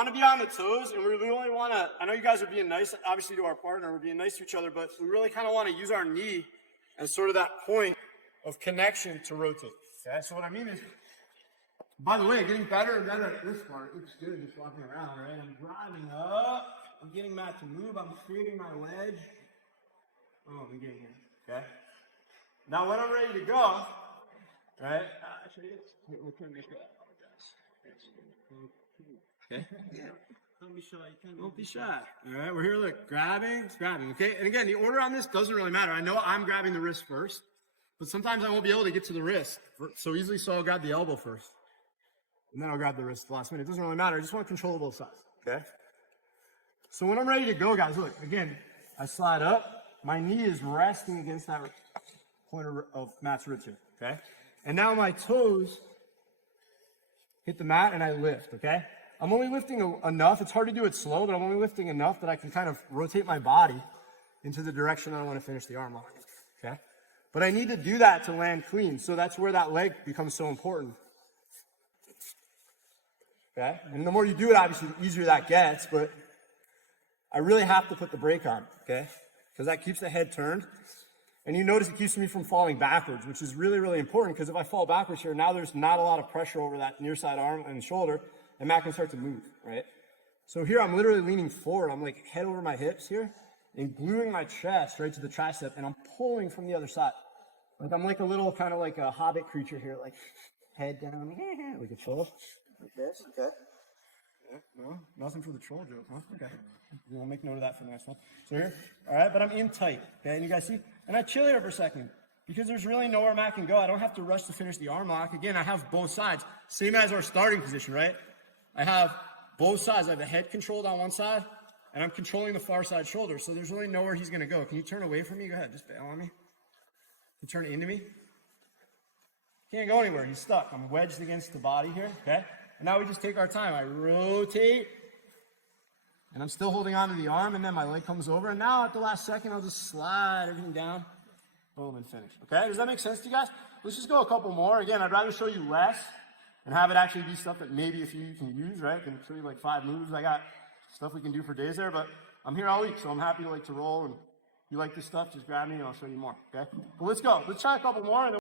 want to be on the toes, and we really want to, I know you guys are being nice, obviously, to our partner. We're being nice to each other, but we really kind of want to use our knee as sort of that point of connection to rotate. Okay, so what I mean is, by the way, getting better and better at this part. It looks good just walking around, right? I'm driving up. I'm getting Matt to move. I'm creating my wedge. Oh, I'm getting here. Okay. Now, when I'm ready to go, right? We're trying to make that. Okay. Don't be shy. Don't be shy. All right. We're here. Look, grabbing, grabbing. Okay. And again, the order on this doesn't really matter. I know I'm grabbing the wrist first, but sometimes I won't be able to get to the wrist so easily. So I'll grab the elbow first. And then I'll grab the wrist the last minute. It doesn't really matter. I just want to control both sides, okay? So when I'm ready to go, guys, look, again, I slide up. My knee is resting against that point of Matt's ribs here, okay? And now my toes hit the mat and I lift, okay? I'm only lifting enough. It's hard to do it slow, but I'm only lifting enough that I can kind of rotate my body into the direction I want to finish the arm lock, okay? But I need to do that to land clean. So that's where that leg becomes so important. Okay? And the more you do it, obviously, the easier that gets, but I really have to put the brake on, okay? Because that keeps the head turned. And you notice it keeps me from falling backwards, which is really, really important, because if I fall backwards here, now there's not a lot of pressure over that near side arm and shoulder, and Matt can start to move, right? So here I'm literally leaning forward. I'm like head over my hips here and gluing my chest right to the tricep, and I'm pulling from the other side. Like I'm like a little kind of like a hobbit creature here, like head down, like a troll. Like this, okay. Yeah, no, nothing for the troll joke, huh? Okay. We'll make note of that for the next one. So here, all right, but I'm in tight, okay? And you guys see? And I chill here for a second because there's really nowhere Matt can go. I don't have to rush to finish the arm lock. Again, I have both sides. Same as our starting position, right? I have both sides. I have the head controlled on one side, and I'm controlling the far side shoulder. So there's really nowhere he's going to go. Can you turn away from me? Go ahead, just bail on me. Can you turn into me? Can't go anywhere. He's stuck. I'm wedged against the body here, okay? And now we just take our time. I rotate, and I'm still holding on to the arm, and then my leg comes over. And now at the last second, I'll just slide everything down, boom, and finish. Okay, does that make sense to you guys? Let's just go a couple more. Again, I'd rather show you less and have it actually be stuff that maybe if you can use, right? I can show you like 5 moves. I got stuff we can do for days there, but I'm here all week, so I'm happy to roll. And if you like this stuff, just grab me, and I'll show you more, okay? But let's go. Let's try a couple more. And then